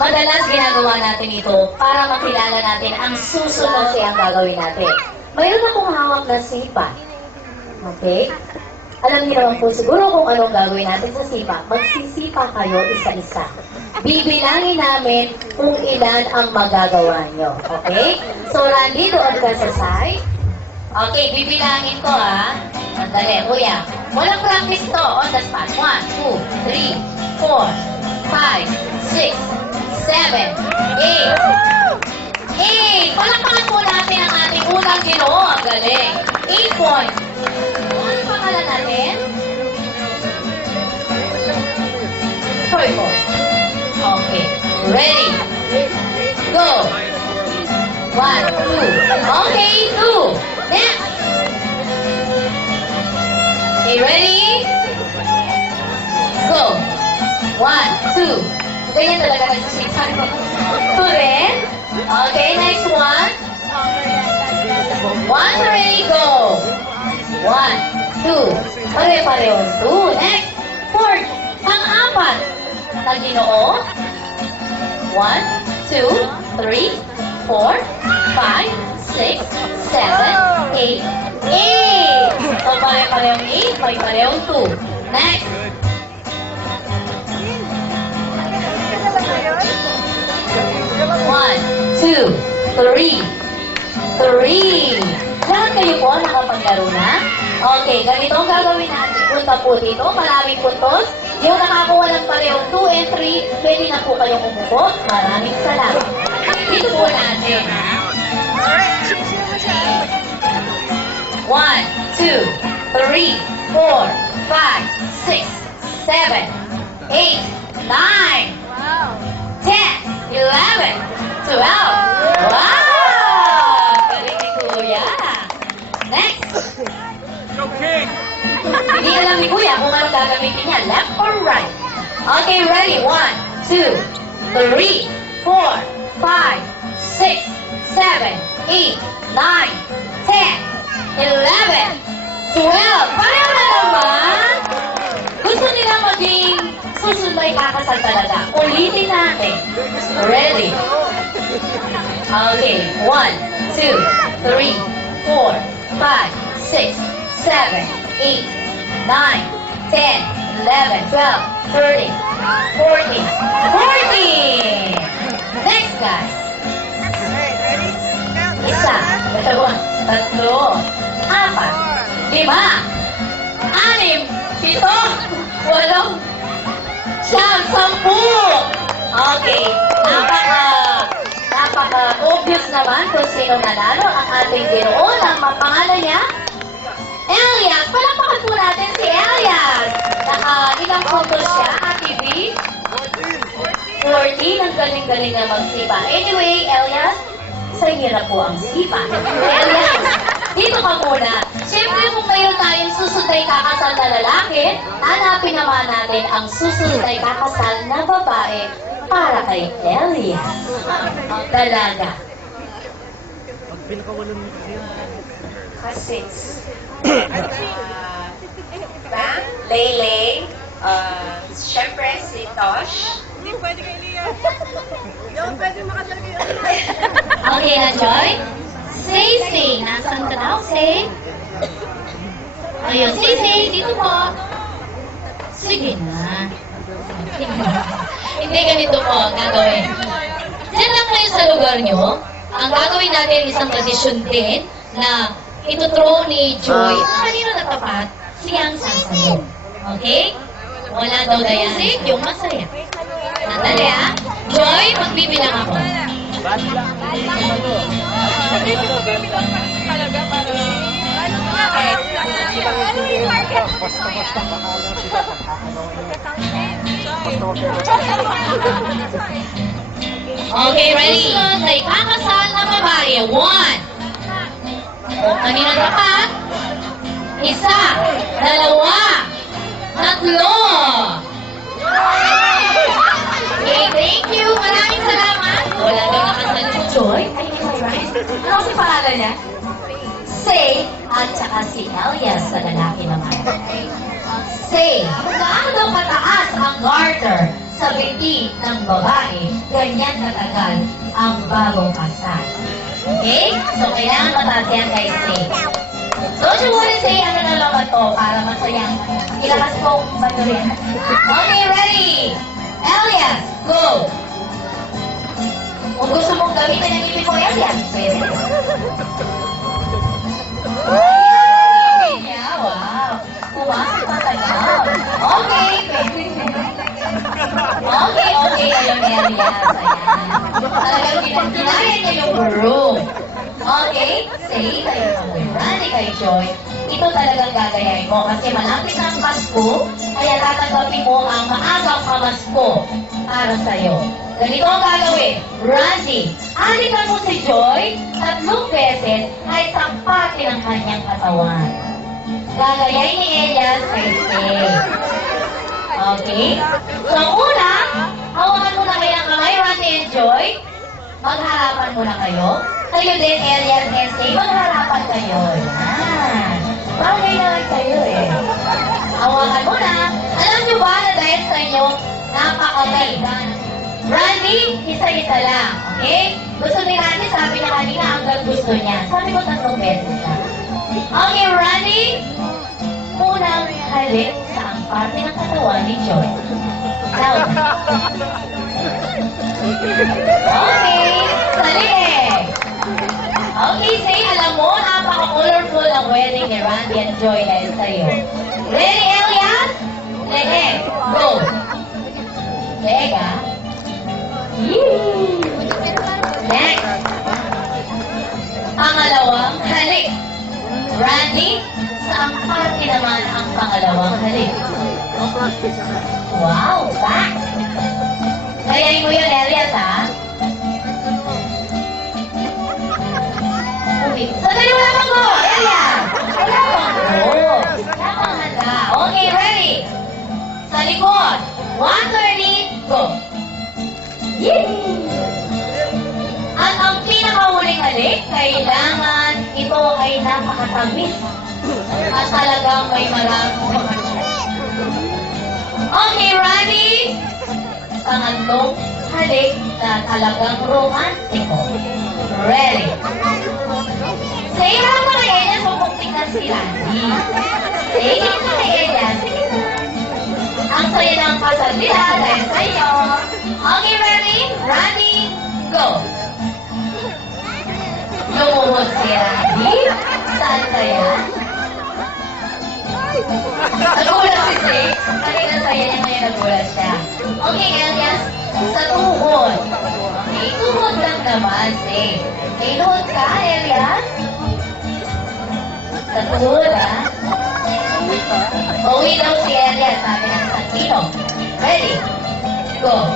Madalas ginagawa natin ito para makilala natin ang susunod ang gagawin natin. Mayroon akong hawak na sipa. Okay? Alam niyo naman po siguro kung anong gagawin natin sa sipa. Magsisipa kayo isa-isa. Bibilangin namin kung ilan ang magagawa nyo. Okay? So, Randy, doon ka sa side. Okay, bibilangin ko ha. Sandali, kuya. Walang practice to. On the spot. 1, 2, 3, 4, 5, 6, 7, 8. 8! Palakpakan po natin ang ating unang ginoo. Ang galing. 8 points. Ano pangalan natin? Troy po. Okay. Ready? Go! 1, 2. Okay, 2. Next! Okay, ready? Go! 1, 2. Ganyan talaga nagsisikpan ko. 2 rin. Okay, next one. 1, 3, go! 1, 2. Pare-pareho. 2. Next. 4. Pang-apat. Nag-ginoo. 1, 2, 3, 4, 5, 6, 7, 8. 8! So, pare-parehong 8, may parehong 2. Next. 1, 2, 3. 3. Lahat kayo po nakapaglaro na? Okay, ganito ang gagawin natin. Punta po dito, maraming puntos. Yung nakakuha ng parehong 2 and 3, pwede na po kayong umupo. Maraming salamat. Dito po natin. 1, 2, 3, 4, 5, 6, 7, 8, 9, 10, 11, 12, 13, 14, 15. Wow! Galing ni Kuya. Next. Okay. Hindi alam ni Kuya kung anong gagamitin niya. Left or right? Okay, ready? 1, 2, 3, 4, 5, 6, 7, 8, 9, 10, 11, 12. Pareho na naman. Gusto nila maging susunod ay kakasal talaga. Ulitin natin. Ready? Okay. 1, 2, 3, 4, 5, 6, 7, 8, 9, 10, 11, 12, 13, 14, 14! Next guy. Isa, dalawa, tatlo, apat, 5, 6, 7, 8, 9, 10. Okay, napaka-obvious naman kung sino nanalo. Ang ating ginoon, ang pangalan niya, Elias. Palakpakan po natin si Elias. Ilang puntos siya, Ate B? 14. Ang galing-galing na magsipa. Anyway, Elias, sa hirap po ang sipa. Elias, dito ka muna. Siyempre, kung mayroon tayong susunod ay kakasal na lalaki, hanapin naman natin ang susunod ay kakasal na babae para kay Elias. Dalaga. Pag pinakawalan mo kasi. Bang, Leylay, syempre si Tosh. Hindi pwede kay Lia. Hindi ako pwede makasal kayo. Okay na, Joy? Say. Nasaan ka daw? Say. Ayun, say. Dito po. Sige na. Hindi ganito po ang gagawin. Diyan lang kayo sa lugar nyo. Ang gagawin natin isang tradisyon din na itutro ni Joy ang kanino na tapat siyang sasayin. Okay? Wala daw music, yung masaya. Nandali ha? Joy, magbibilang ako. Okay, ready? Ay kakasal na babae. 1. O, kanina dapat? 1, 2, 3. Okay, thank you. Maraming salamat. Wala daw nakasal si Joy. Ay, ano si pangalan niya? Say at saka si Elias sa lalaki naman. Say, gaano daw kataas ang garter sa biti ng babae, ganyan katagal ang bagong kasal. Okay? So, kailangan mataas yan kay Say. Don't you wanna say ano na naman to para masayang ilakas kong baterya? Okay, ready? Elias, go! Kung gusto mong gamitin ang ibig mo, Elias, pwede. Wow! Pumasok pa tagal. Okay, pwede. Okay, ayun, Elias. Ayan. Talagang ginaya niya yung broom. Okay, say kayo kay Randy, kay Joy, ito talagang gagayain mo kasi malapit ang Pasko, kaya tatanggapin mo ang maagang pamasko para sa'yo. Ganito ang gagawin. Randy, halikan mo si Joy 3 beses kahit sampatin ang kanyang katawan. Gagayain ni Elias kay Say. Okay? So, una, hawakan mo na kayo ng kamay, Randy and Joy. Magharapan muna kayo. Kayo din, Elias and Say, magharapan kayo. Yan. Bagay naman kayo eh. Hawakan mo na. Alam nyo ba na dahil sa inyo, napakaganda. Randy, isa-isa lang. Okay? Gusto ni Randy, sabi niya kanina hanggang gusto niya. Sabi ko 3 beses na. Okay, Randy. Unang halik sa ang parte ng katawan ni Joy. Now. Okay, sali. Okay, Say, alam mo, napaka-colorful ang wedding ni Randy and Joy dahil sa'yo. Ready, Elias? Leeg, go. Leeg, ah. Yee! Next. Pangalawang halik. Randy, saan parte naman ang pangalawang halik? Wow, back. Kayain mo yun, Elias, ha? Sandali, wala pang go! Elias! Wala pang go! Wala pang handa. Okay, ready? Sa likod. 130, go! Yee! At ang pinakahuling halik, kailangan ito ay napakatamis. At talagang may maraming Okay, ready? Pangatlong halik na talagang romantiko. Ready? Say, harap ka kay Elias, huwag tingnan si Randy. Say, tingnan ka kay Elias. Ang saya ng kasal nila dahil sa'yo. Okay, ready? Randy, go! Lumuhod si Randy. Saan ka yan? Nagulat si Say. Kanina saya niya ngayon nagulat siya. Okay, Elias, sa tuhod. Okay, tuhod lang naman, Say. May tuhod ka, Elias? Sa tuhod, ha? Uwi daw si Elias, sabi ng Santino. Ready? Go!